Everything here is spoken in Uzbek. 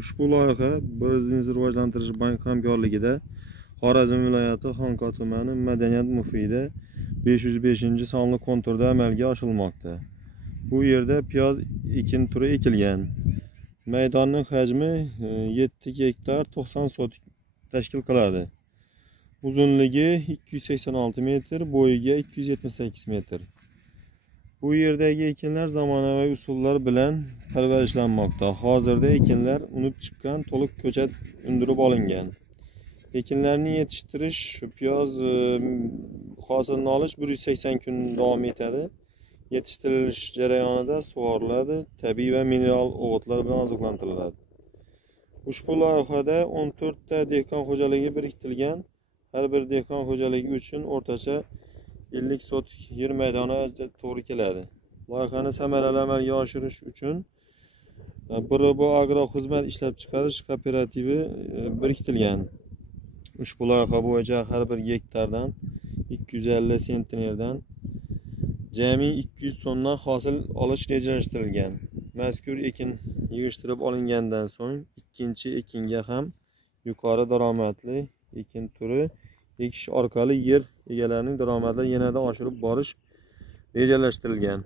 Ushbu loyiha Prezident rivojlantirish banki hamkorligida Xorazm viloyati Xonqa tumani Madaniyat mufida 505-sonli konturda amalga oshirilmoqda. Bu yerda piyoz ekin turi ekilgan. Maydonning hajmi 7 gektar 90 sotik tashkil qiladi. Uzunligi 286 metr, bo'yiga 278 metr. Bu yerdagi ekinlar zamonaviy usullar bilan parvarishlanmoqda. Hozirda ekinlar unib chiqqan, to'liq ko'chat undirib olingan. Ekinlarni yetishtirish, piyoz hosilini olish 180 kun davom etadi. Yetishtirilish jarayonida sug'oriladi, tabiiy va mineral o'g'itlar bilan oziqlantiriladi. Ushbu loyihada 14 ta dehqon xo'jaligi biriktirilgan. Har bir dehqon xo'jaligi uchun o'rtacha 50 sotik yer maydoni to'g'ri keladi. Loyihani samarali amalga oshirish uchun Birobo agro xizmat ishlab chiqarish kooperativi biriktirilgan. Ushbu loyiha bo'yicha har bir gektardan 250 sentnerdan jami 200 tonna hosil olish rejalashtirilgan. Mazkur ekin yig'ishtirib olingandan so'ng ikkinchi ekinga ham yuqori daromadli ekin turi ekish orqali yer egalarining daromadini yanada oshirib borish rejalashtirilgan.